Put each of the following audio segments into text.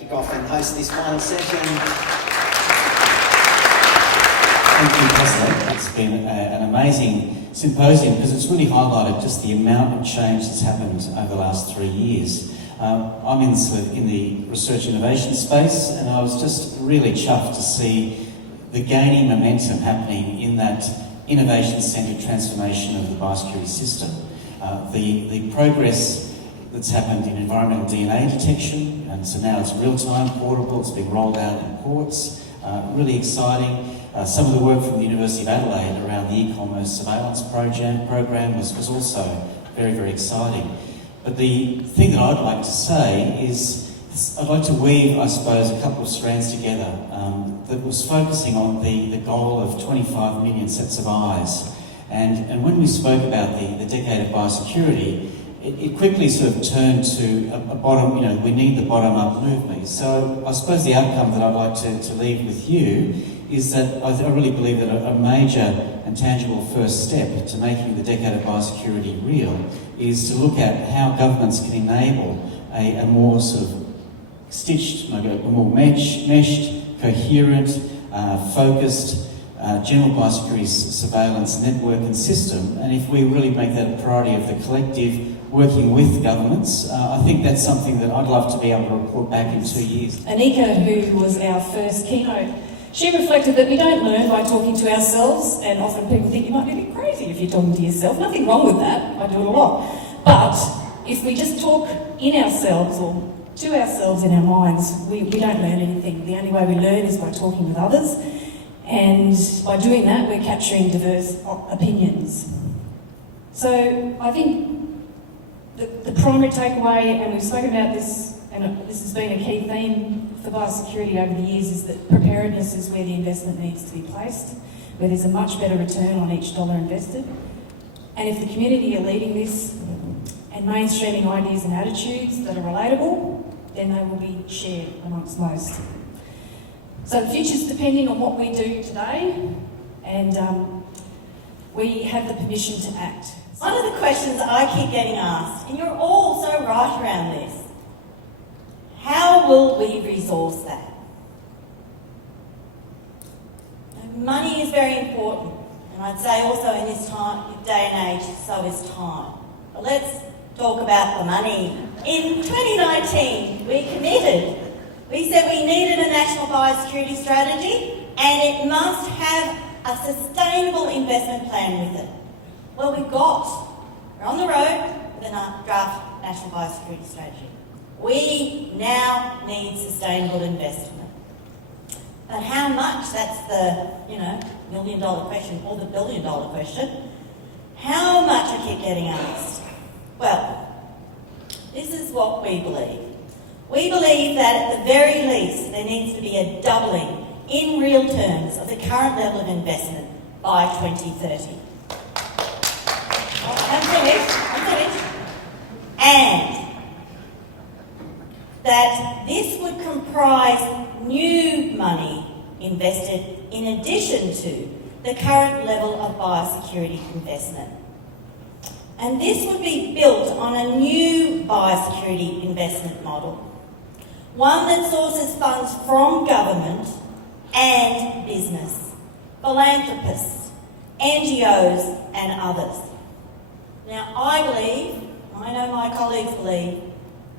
Kick off and host this final session. Thank you, President. It's been an amazing symposium because it's really highlighted just the amount of change that's happened over the last 3 years. I'm in the research innovation space, and I was just really chuffed to see the gaining momentum happening in that innovation-centred transformation of the biosecurity system. The progress that's happened in environmental DNA detection, and so now it's real-time, portable, it's being rolled out in ports, really exciting. Some of the work from the University of Adelaide around the e-commerce surveillance program was also very, very exciting. But the thing that I'd like to say is, I'd like to weave, I suppose, a couple of strands together that was focusing on the goal of 25 million sets of eyes. And when we spoke about the decade of biosecurity, it quickly sort of turned to a bottom, we need the bottom-up movement. So I suppose the outcome that I'd like to leave with you is that I really believe that a major and tangible first step to making the decade of biosecurity real is to look at how governments can enable a more sort of stitched, a more meshed, coherent, focused, general biosecurity surveillance network and system. And if we really make that a priority of the collective, working with governments, I think that's something that I'd love to be able to report back in 2 years. Anika, who was our first keynote, she reflected that we don't learn by talking to ourselves, and often people think you might be a bit crazy if you're talking to yourself. Nothing wrong with that, I do it a lot. But if we just talk in ourselves or to ourselves in our minds, we don't learn anything. The only way we learn is by talking with others, and by doing that we're capturing diverse opinions. So I think the primary takeaway, and we've spoken about this, and this has been a key theme for biosecurity over the years, is that preparedness is where the investment needs to be placed, where there's a much better return on each dollar invested. And if the community are leading this and mainstreaming ideas and attitudes that are relatable, then they will be shared amongst most. So the future's depending on what we do today, and we have the permission to act. One of the questions I keep getting asked, and you're all so right around this, how will we resource that? Money is very important, and I'd say also in this day and age, so is time. But let's talk about the money. In 2019, we committed. We said we needed a national biosecurity strategy, and it must have a sustainable investment plan with it. Well, we're on the road with a draft national biosecurity strategy. We now need sustainable investment. But how much? That's the, $1 million question, or the $1 billion question. How much I keep getting asked? Well, this is what we believe. We believe that at the very least there needs to be a doubling in real terms of the current level of investment by 2030. I'm finished. And that this would comprise new money invested in addition to the current level of biosecurity investment. And this would be built on a new biosecurity investment model, one that sources funds from government and business, philanthropists, NGOs and others. Now I know my colleagues believe,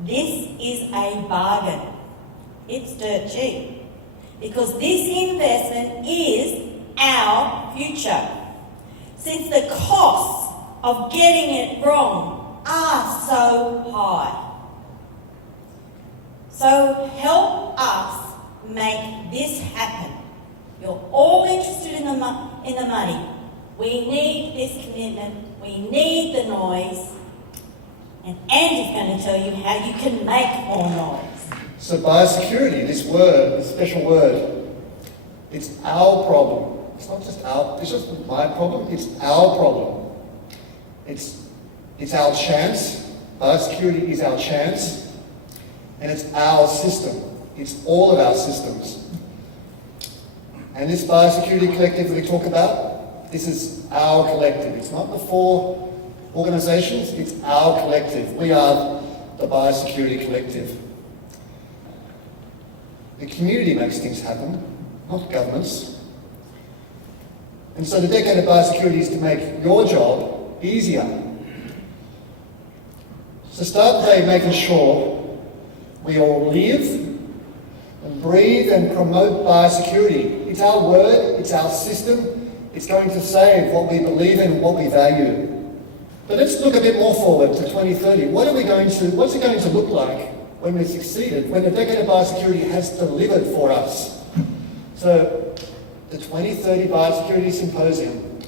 this is a bargain. It's dirt cheap. Because this investment is our future. Since the costs of getting it wrong are so high. So help us make this happen. You're all interested in the money. We need this commitment. We need the noise. And Andy's going to tell you how you can make more noise. So biosecurity, this word, this special word, it's our problem. It's not just my problem, it's our problem. It's our chance. Biosecurity is our chance. And it's our system. It's all of our systems. And this biosecurity collective that we talk about, this is our collective. It's not the 4 organisations, it's our collective. We are the biosecurity collective. The community makes things happen, not governments. And so the decade of biosecurity is to make your job easier. So start today making sure we all live and breathe and promote biosecurity. It's our word, it's our system, it's going to save what we believe in and what we value. But let's look a bit more forward to 2030. What's it going to look like when we've succeeded, when the decade of biosecurity has delivered for us? So the 2030 Biosecurity Symposium,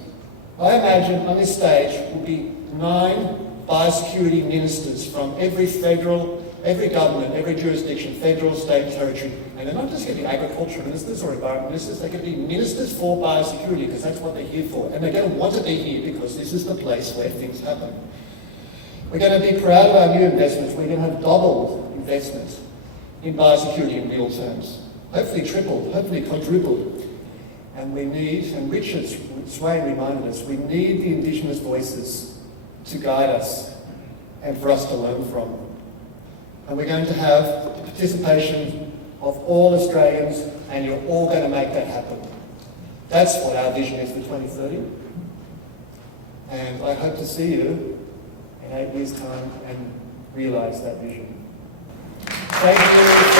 I imagine on this stage will be 9 biosecurity ministers from every government, every jurisdiction, federal, state, territory. And they're not just going to be agriculture ministers or environment ministers, they're going to be ministers for biosecurity because that's what they're here for. And they're going to want to be here because this is the place where things happen. We're going to be proud of our new investments. We're going to have doubled investments in biosecurity in real terms. Hopefully tripled, hopefully quadrupled. And we need, and Richard Swain reminded us, we need the Indigenous voices to guide us and for us to learn from. And we're going to have the participation of all Australians, and you're all going to make that happen. That's what our vision is for 2030. And I hope to see you in 8 years' time and realise that vision. Thank you.